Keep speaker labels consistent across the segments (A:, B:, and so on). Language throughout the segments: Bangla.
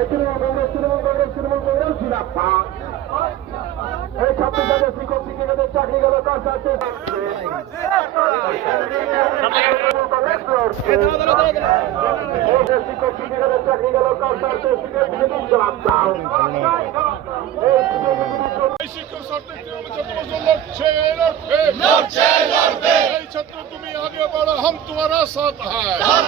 A: তৃণমূল কংগ্রেস তৃণমূল কংগ্রেস তৃণমূল কংগ্রেস জিরাপা এই ছাত্র ছাত্র শিক্ষক শিক্ষিকাদের চাকরি গেল
B: কাজ তুমি আগে বাড়ো হাম তোমারা সাথ হ্যাঁ।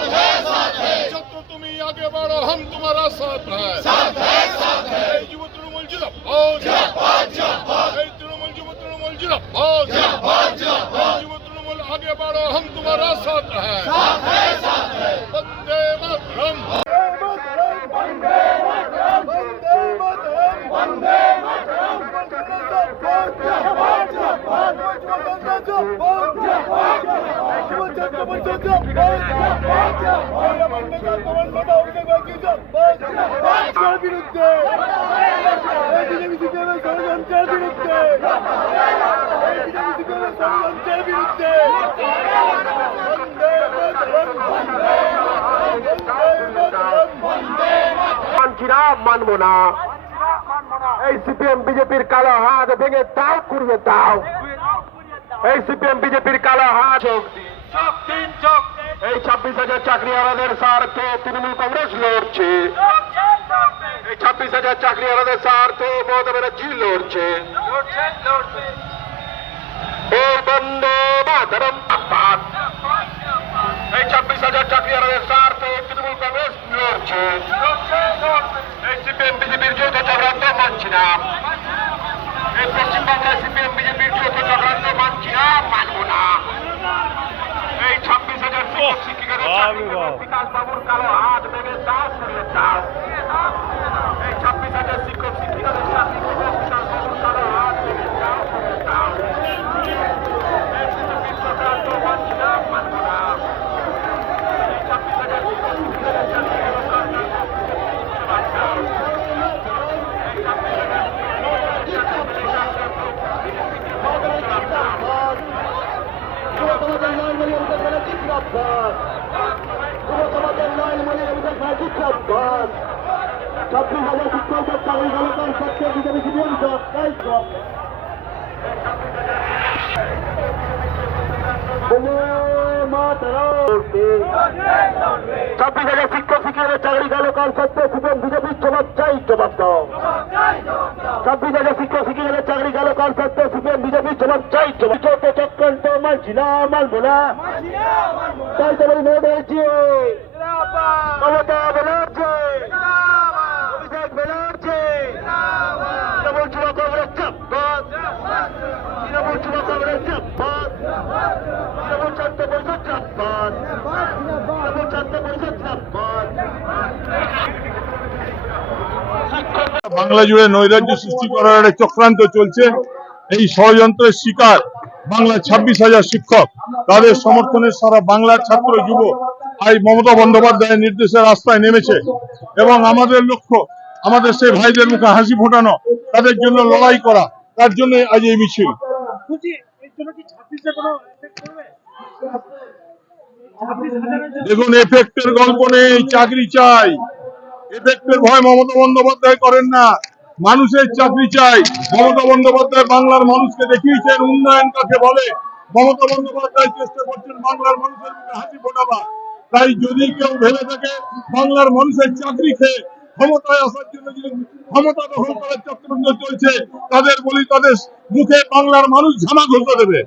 C: सब है सब है
B: सब है युवा तृणमूल
C: जिंदाबाद जिंदाबाद
B: जिंदाबाद तृणमूल युवा तृणमूल जिंदाबाद
C: जिंदाबाद जिंदाबाद
B: युवा तृणमूल आगे बढ़ो हम तुम्हारा साथ है
C: साथ है साथ है
B: वंदे मातरम
D: वंदे मातरम वंदे मातरम वंदे मातरम वंदे मातरम বিরুদ্ধে
A: বিজেপি সিপিএমের মানছি না এই সিপিএম বিজেপির কালো হাত ভেঙে দাও। কুড়িয়ে দাও এই সিপিএম বিজেপির কালো হাত এই ছাব্বিশ হাজার চাকরিওয়ালাদের স্বার্থে তৃণমূল কংগ্রেস লড়ছে এই ছাব্বিশ হাজার চাকরিওয়ালাদের স্বার্থে মমতা ব্যানার্জি লড়ছে এই বন্দে মাতরম আহ্বান এই ছাব্বিশ হাজার চাকরিওয়ালাদের স্বার্থে তৃণমূল কংগ্রেস লড়ছে এই সিপিএম বিজেপির যৌথ চক্রান্ত মানছি না এই পশ্চিমবাংলায় সিপিএম বিজেপির যৌথ চক্রান্ত মানছি না মানব না এই ছাব্বিশ হাজার শিক্ষক শিক্ষিকাদের চাকরি গেল বিকাশ বাবুর কালো হাত ভেঙে দাও সরিয়ে দাও এই ছাব্বিশ হাজার শিক্ষক, শিক্ষিকাদের চাকরি বিকাশ বাবুর কালো করে জিজ্ঞাসাবাদ ছাব্বিশ হাজার শিক্ষকদের চাকরি গণতার সত্ত্বে বিজেপি সিপিএম জব তাই জব ছাব্বিশ হাজার শিক্ষক শিক্ষকের চাকরি গেল কাল সত্ত্বে সিপিএম বিজেপির জবাব চাই জবাব দাও। ছাব্বিশ হাজার শিক্ষক শিক্ষকের চাকরি গেল কাল সত্ত্বে সিপিএম বিজেপির জবাব চাই জবাব চোদ্দ চক্রান্ত মানছি না মানবো না তাই তো বলি মোট হয়েছে মমতা ব্যানার্জি অভিষেক ব্যানার্জি তৃণমূল যুব কংগ্রেস চাপাত তৃণমূল যুব কংগ্রেস চাপাত তৃণমূল ছাত্র পরিষদ চাপাত তৃণমূল ছাত্র পরিষদ চাপাত
B: বাংলা জুড়ে নৈরাজ্য সৃষ্টি করার একটা চক্রান্ত চলছে। এই ষড়যন্ত্রের শিকার বাংলা ছাব্বিশ হাজার শিক্ষক। তাদের সমর্থনে সারা বাংলার ছাত্র যুব আজ মমতা বন্দ্যোপাধ্যায়ের নির্দেশে রাস্তায় নেমেছে এবং আমাদের লক্ষ্য আমাদের সেই ভাইদের মুখে হাসি ফোটানো তাদের জন্য লড়াই করা তার জন্য আজ এই মিছিল। দেখুন এফেক্টের গল্প নেই চাকরি চাই। এফেক্টের ভয় মমতা বন্দ্যোপাধ্যায় করেন না। মানুষের চাকরি চাই। মমতা বন্দ্যোপাধ্যায় বাংলার মানুষকে দেখিয়েছেন, উন্নয়ন কাকে বলে? মমতা বন্দ্যোপাধ্যায় চেষ্টা করছেন বাংলার মানুষের মুখে হাসি ফোটাবার। তাই যদি কেউ ভেবে থাকে, বাংলার মানুষের চাকরি খেয়ে ক্ষমতায় আসার জন্য যদি ক্ষমতা দখল করার চক্রান্ত চলছে, তাদের বলি তাদের মুখে বাংলার মানুষ ঝামা ঘষে দেবে।